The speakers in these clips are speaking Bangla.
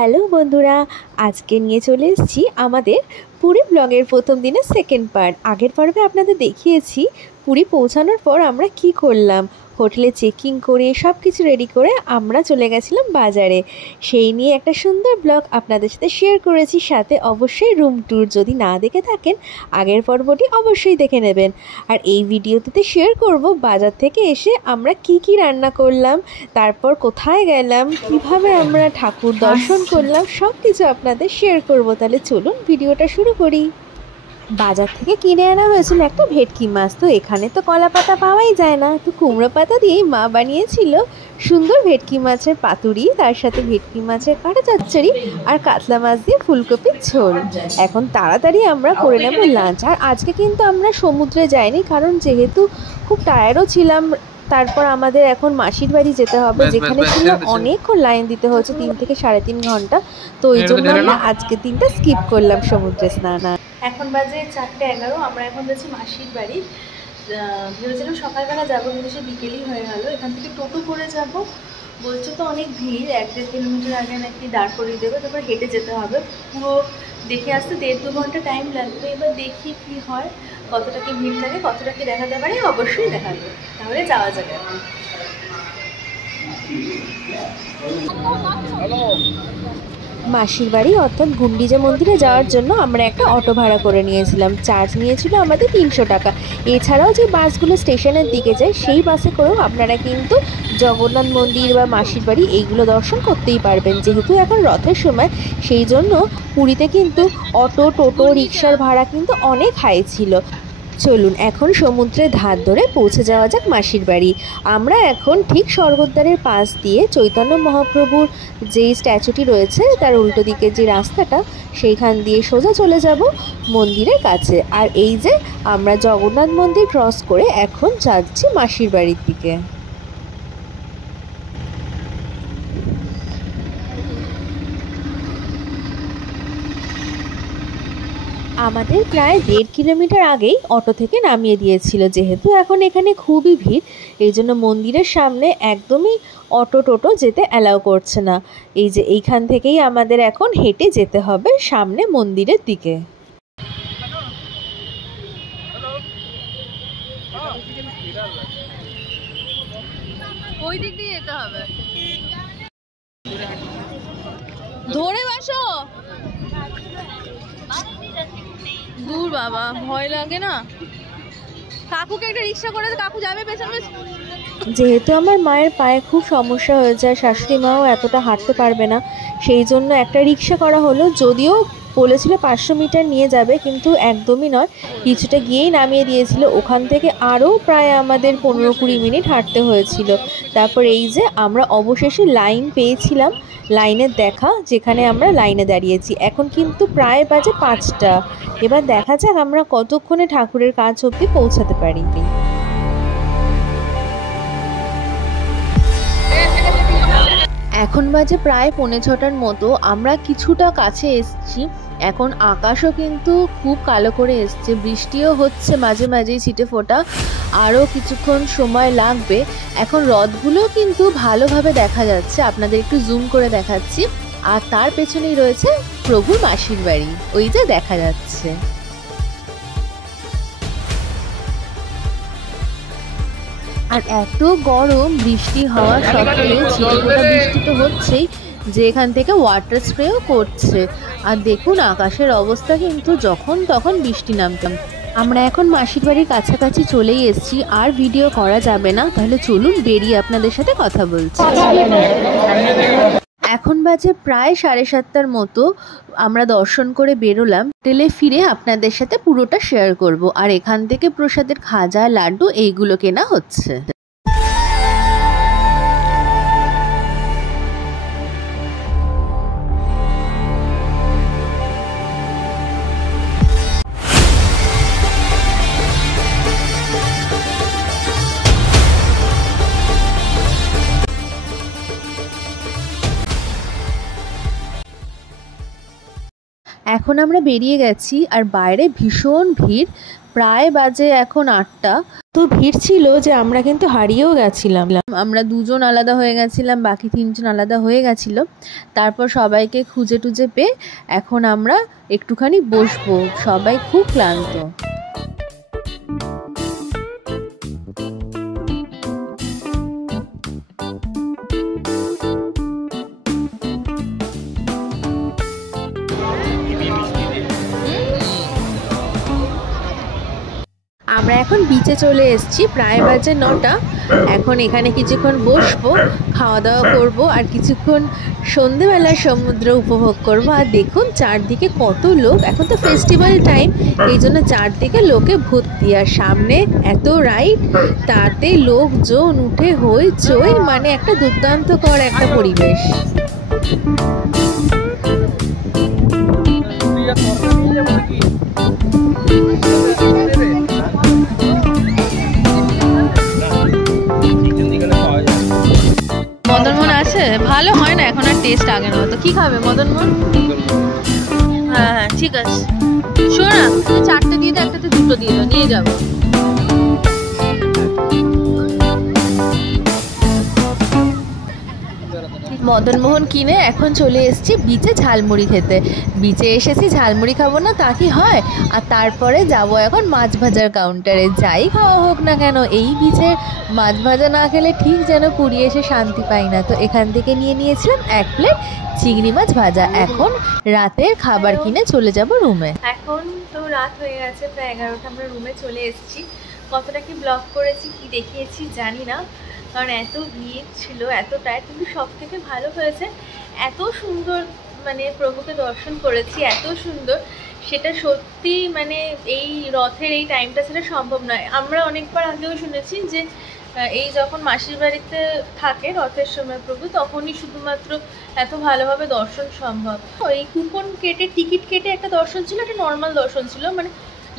হ্যালো বন্ধুরা, আজকে নিয়ে চলে এসেছি আমাদের পুরী ব্লগের প্রথম দিনের সেকেন্ড পার্ট। আগের পর্বে আপনাদের দেখিয়েছি পুরী পৌঁছানোর পর আমরা কি করলাম। হোটেলে চেকিং করে সব কিছু রেডি করে আমরা চলে গেছিলাম বাজারে। সেই নিয়ে একটা সুন্দর ব্লগ আপনাদের সাথে শেয়ার করেছি, সাথে অবশ্যই রুম ট্যুর। যদি না দেখে থাকেন আগের পর্বটি অবশ্যই দেখে নেবেন। আর এই ভিডিওটিতে শেয়ার করব বাজার থেকে এসে আমরা কি কি রান্না করলাম, তারপর কোথায় গেলাম, কিভাবে আমরা ঠাকুর দর্শন করলাম, সব কিছু আপনাদের শেয়ার করব। তাহলে চলুন ভিডিওটা শুরু করি। বাজার থেকে কিনে আনা হয়েছিল একটা ভেটকি মাছ। তো এখানে তো কলা পাতা পাওয়াই যায় না, তো কুমড়ো পাতা দিয়েই মা বানিয়েছিল সুন্দর ভেটকি মাছের পাতুরি, তার সাথে ভেটকি মাছের কাঁটা চচ্চড়ি আর কাতলা মাছ দিয়ে ফুলকপির ঝোল। এখন তাড়াতাড়ি আমরা করে নেব লাঞ্চ। আর আজকে কিন্তু আমরা সমুদ্রে যাইনি, কারণ যেহেতু খুব টায়ার্ডও ছিলাম। তারপর আমাদের এখন মাসির বাড়ি যেতে হবে, যেখানে ছিল অনেকক্ষণ লাইন দিতে হচ্ছে, 3 থেকে 3.5 ঘন্টা। তো ওই জন্য আমরা আজকের দিনটা স্কিপ করলাম সমুদ্রে স্নান। এখন বাজে 4:11, আমরা এখন যাচ্ছি মাসির বাড়ি। ভেবেছিলাম সকালবেলা যাবো, কিন্তু সে বিকেলই হয়ে গেল। এখান থেকে টোটো করে যাব, বলছে তো অনেক ভিড়, 1-1.5 কিলোমিটার আগে নাকি দাঁড় করিয়ে দেবে, তারপর হেঁটে যেতে হবে। পুরো দেখে আসতে 1.5-2 ঘন্টা টাইম লাগবে। এবার দেখি কি হয়, কতটা কি ভিড় থাকে, কতটা কি দেখাতে পারি, অবশ্যই দেখাবে। তাহলে যাওয়া যাবে। মাসির বাড়ি অর্থাৎ গুন্ডিচা মন্দিরে যাওয়ার জন্য আমরা একটা অটো ভাড়া করে নিয়েছিলাম। চার্জ নিয়েছিল আমাদের 300 টাকা। এছাড়াও যে বাসগুলো স্টেশনের দিকে যায়, সেই বাসে করেও আপনারা কিন্তু জগন্নাথ মন্দির বা মাসির বাড়ি এইগুলো দর্শন করতেই পারবেন। যেহেতু এখন রথের সময়, সেই জন্য পুরীতে কিন্তু অটো, টোটো, রিক্সার ভাড়া কিন্তু অনেক হাই ছিল। চলুন এখন সমুদ্রের ধার ধরে পৌঁছে যাওয়া যাক মাসির বাড়ি। আমরা এখন ঠিক স্বর্গদ্বারের পাশ দিয়ে চৈতন্য মহাপ্রভুর যেই স্ট্যাচুটি রয়েছে তার উল্টো দিকে যে রাস্তাটা, সেইখান দিয়ে সোজা চলে যাব মন্দিরের কাছে। আর এই যে আমরা জগন্নাথ মন্দির ক্রস করে এখন যাচ্ছি মাসির বাড়ির দিকে। আমাদের প্রায় 1.5 কিলোমিটার আগেই অটো থেকে নামিয়ে দিয়েছিল। যেহেতু এখন এখানে খুবই ভিড়, এই জন্য মন্দিরের সামনে একদমই অটো টোটো যেতে অ্যালাউ করছে না। এই যে এইখান থেকেই আমাদের এখন হেঁটে যেতে হবে সামনে মন্দিরের দিকে। ওই দিক দিয়ে যেতে হবে, ধরে বসো। দূর বাবা, ভয় লাগে না। কাকুকে একটা রিক্সা করে, কাকু যাবে পেছনে। যেহেতু আমার মায়ের পায়ে খুব সমস্যা হয়েছে, আর শাশুড়ি মাও এতটা হাঁটতে পারবে না, সেই জন্য একটা রিক্সা করা হলো। যদিও বলেছিল 500 মিটার নিয়ে যাবে, কিন্তু একদমই নয়, কিছুটা গিয়েই নামিয়ে দিয়েছিল। ওখান থেকে আরও প্রায় আমাদের 15-20 মিনিট হাঁটতে হয়েছিল। তারপর এই যে আমরা অবশেষে লাইন পেয়েছিলাম, লাইনের দেখা, যেখানে আমরা লাইনে দাঁড়িয়েছি। এখন কিন্তু প্রায় বাজে 5টা। এবার দেখা যাক আমরা কতক্ষণে ঠাকুরের কাছ অবধি পৌঁছাতে পারি। এখন বাজে প্রায় 5:45 মতো। আমরা কিছুটা কাছে এসেছি। এখন আকাশও কিন্তু খুব কালো করে এসছে, বৃষ্টিও হচ্ছে মাঝে মাঝেই ছিটে ফোঁটা। আরও কিছুক্ষণ সময় লাগবে। এখন রথগুলো কিন্তু ভালোভাবে দেখা যাচ্ছে, আপনাদের একটু জুম করে দেখাচ্ছি। আর তার পেছনেই রয়েছে প্রভুর মাসির বাড়ি, ওই যে দেখা যাচ্ছে। আর এত গরম, বৃষ্টি হওয়া সত্ত্বেও ছিটেফোঁটা বৃষ্টি তো হচ্ছেই, যে এখান থেকে ওয়াটার স্প্রেও করছে। আর দেখুন আকাশের অবস্থা, কিন্তু যখন তখন বৃষ্টি নামতাম। আমরা এখন মাসির বাড়ির কাছাকাছি চলেই এসেছি, আর ভিডিও করা যাবে না। তাহলে চলুন বেরিয়ে আপনাদের সাথে কথা বলছি। এখন বাজে প্রায় 7:30টার মতো। আমরা দর্শন করে বেরোলাম। হোটেলে ফিরে আপনাদের সাথে পুরোটা শেয়ার করব। আর এখান থেকে প্রসাদের খাজা, লাড্ডু এইগুলো কেনা হচ্ছে। এখন আমরা বেরিয়ে গেছি, আর বাইরে ভীষণ ভিড়। প্রায় বাজে এখন 8টা। তো ভিড় ছিল যে আমরা কিন্তু হারিয়েও গেছিলাম। আমরা 2জন আলাদা হয়ে গেছিলাম, বাকি 3জন আলাদা হয়ে গেছিলো। তারপর সবাইকে খুঁজে টুজে পেয়ে এখন আমরা একটুখানি বসবো, সবাই খুব ক্লান্ত। আমরা এখন বিচে চলে এসেছি, প্রায় বাজে 9টা। এখন এখানে কিছুক্ষণ বসবো, খাওয়া দাওয়া করবো, আর কিছুক্ষণ সন্ধেবেলার সমুদ্র উপভোগ করবো। আর দেখুন চারদিকে কত লোক, এখন তো ফেস্টিভ্যাল টাইম, এই জন্য চারদিকে লোকে ভর্তি। আর সামনে এত রাইড, তাতে লোকজন উঠে হইচই, মানে একটা দুর্দান্তকর একটা পরিবেশ। মদনমোহন আছে, ভালো হয় না এখন আর টেস্ট আগের মতো। কি খাবে মদনমোহন? হ্যাঁ হ্যাঁ ঠিক আছে, শোনো না, 4টে দিয়ে দাও, একটাতে 2টো দিয়ে দাও, নিয়ে যাবো। মদনমোহন কিনে এখন চলে এসেছি বিচে ঝালমুড়ি খেতে। বিচে এসেছি, ঝালমুড়ি খাবো না তা কি হয়? আর তারপরে যাব এখন মাছ ভাজার কাউন্টারে। যাই খাওয়া হোক না কেন, এই বিচের মাছ ভাজা না খেলে ঠিক যেন পুরী এসে শান্তি পাই না। তো এখান থেকে নিয়ে নিয়েছিলাম 1 প্লেট চিংড়ি মাছ ভাজা। এখন রাতের খাবার কিনে চলে যাব রুমে। এখন তো রাত হয়ে গেছে, প্রায় 11টা, আমরা রুমে চলে এসেছি। কতটা কি ব্লগ করেছি, কি দেখিয়েছি জানি না, কারণ এত ভিড় ছিল, এত টায়ার। কিন্তু সব থেকে ভালো হয়েছে, এত সুন্দর মানে প্রভুকে দর্শন করেছি, এত সুন্দর, সেটা সত্যি মানে এই রথের এই টাইমটা সেটা সম্ভব নয়। আমরা অনেকবার আগেও শুনেছি যে এই যখন মাসির বাড়িতে থাকে রথের সময় প্রভু, তখনই শুধুমাত্র এত ভালোভাবে দর্শন সম্ভব। এই কুপন কেটে, টিকিট কেটে একটা দর্শন ছিল, একটা নর্মাল দর্শন ছিল। মানে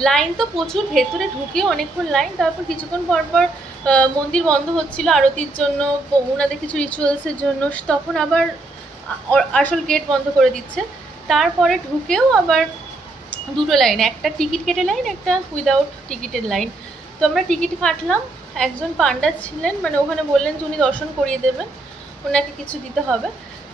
লাইন তো প্রচুর, ভেতরে ঢুকেও অনেকক্ষণ লাইন। তারপর কিছুক্ষণ পর পর মন্দির বন্ধ হচ্ছিল আরতির জন্য, ওনাদের কিছু রিচুয়ালসের জন্য, তখন আবার আসল গেট বন্ধ করে দিচ্ছে। তারপরে ঢুকেও আবার 2টো লাইন, একটা টিকিট কেটে লাইন, একটা উইদাউট টিকিটের লাইন। তো আমরা টিকিট কাটলাম, একজন পান্ডা ছিলেন, মানে ওখানে বললেন যে উনি দর্শন করিয়ে দেবেন, ওনাকে কিছু দিতে হবে।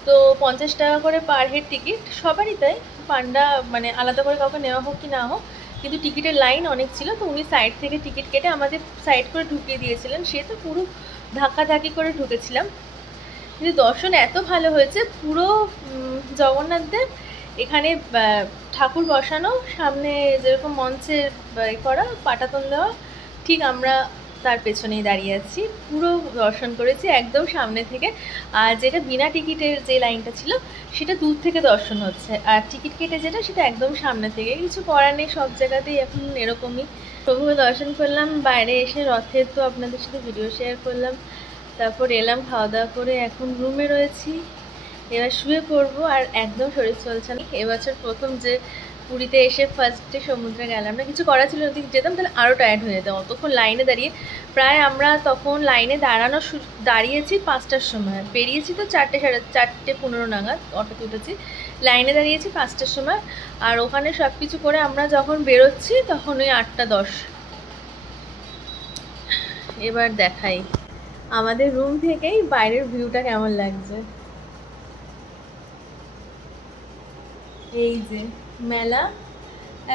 তো 50 টাকা করে পার হেড টিকিট, সবারই তাই, পান্ডা মানে আলাদা করে কাউকে নেওয়া হোক কি না হোক, কিন্তু টিকিটের লাইন অনেক ছিল। তো উনি সাইড থেকে টিকিট কেটে আমাদের সাইড করে ঢুকিয়ে দিয়েছিলেন। সে তো পুরো ধাক্কাধাক্কি করে ঢুকেছিলাম, কিন্তু দর্শন এত ভালো হয়েছে। পুরো জগন্নাথদের এখানে ঠাকুর বসানো, সামনে যেরকম মঞ্চের করা পাটাতন দেওয়া, ঠিক আমরা তার পেছনেই দাঁড়িয়ে আছি, পুরো দর্শন করেছি একদম সামনে থেকে। আর যেটা বিনা টিকিটের যে লাইনটা ছিল, সেটা দূর থেকে দর্শন হচ্ছে, আর টিকিট কেটে যেটা, সেটা একদম সামনে থেকে। কিছু করার নেই, সব জায়গাতেই এখন এরকমই। প্রভুকে দর্শন করলাম, বাইরে এসে রথের তো আপনাদের সাথে ভিডিও শেয়ার করলাম। তারপর এলাম, খাওয়া দাওয়া করে এখন রুমে রয়েছি, এবার শুয়ে পড়বো। আর একদম শরীর চলছে না। এবছর প্রথম যে পুরীতে এসে ফার্স্টে সমুদ্রে গেলাম না, কিছু করা ছিল, যদি যেতাম তাহলে আরও টায়ার্ড হয়ে যেতাম অতক্ষণ লাইনে দাঁড়িয়ে। প্রায় আমরা তখন লাইনে দাঁড়িয়েছি 5টার সময়, বেরিয়েছি তো 4:15 নাগাদ, অটোতে উঠেছি, লাইনে দাঁড়িয়েছি 5টার সময়। আর ওখানে সব কিছু করে আমরা যখন বেরোচ্ছি তখন ওই 8টা 10। এবার দেখাই আমাদের রুম থেকেই বাইরের ভিউটা কেমন লাগছে। এই যে মেলা,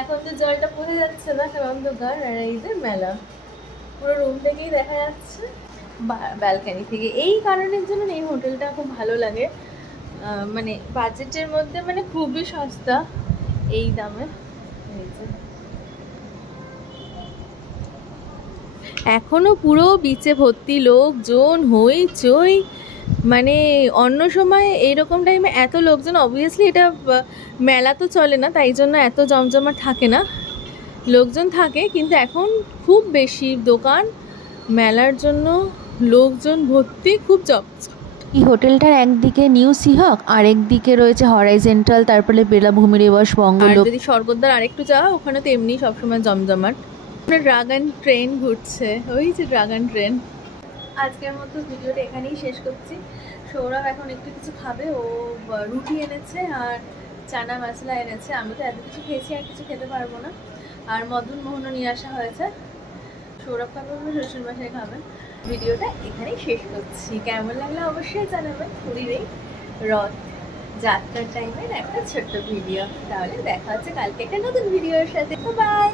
এখন তো জলটা পড়ে যাচ্ছে না, কারণ অন্ধকার। আর এই যে মেলা পুরো রুম থেকেই দেখা যাচ্ছে, ব্যালকানি থেকে। এই কারণের জন্য এই হোটেলটা খুব ভালো লাগে, মানে বাজেটের মধ্যে, মানে খুবই সস্তা এই দামে। এই যে এখনো পুরো বিচে ভর্তি লোকজন, হইচই। মানে অন্য সময় এইরকম টাইমে এত লোকজন, অবভিয়াসলি এটা মেলা তো চলে না, তাই জন্য এত জমজমাট থাকে না, লোকজন থাকে, কিন্তু এখন খুব বেশি দোকান, মেলার জন্য লোকজন ভর্তি, খুব এই হোটেলটার একদিকে নিউ সিহক, আর একদিকে রয়েছে হরাইজেন্টাল, তারপরে বেলাভূমি রিভার্স বঙ্গলোক। যদি স্বর্গদ্বার আরেকটু যাওয়া, ওখানে তো এমনি সবসময় জমজমাট। ড্রাগন ট্রেন ঘুরছে, ওই যে ড্রাগন ট্রেন। আজকের মতো ভিডিওটা এখানেই শেষ করছি। সৌরভ এখন একটু কিছু খাবে, ও রুটি এনেছে আর চানা মশলা এনেছে। আমি তো এত কিছু খেয়েছি, আর কিছু খেতে পারবো না। আর মদন মোহনও নিয়ে আসা হয়েছে। সৌরভ খাবে, শ্বশুর মশাই খাবেন। ভিডিওটা এখানেই শেষ করছি। কেমন লাগলো অবশ্যই জানাবেন। পুরীর এই রথ যাত্রার টাইমের একটা ছোট্ট ভিডিও। তাহলে দেখা হচ্ছে কালকে একটা নতুন ভিডিওর সাথে। বাই।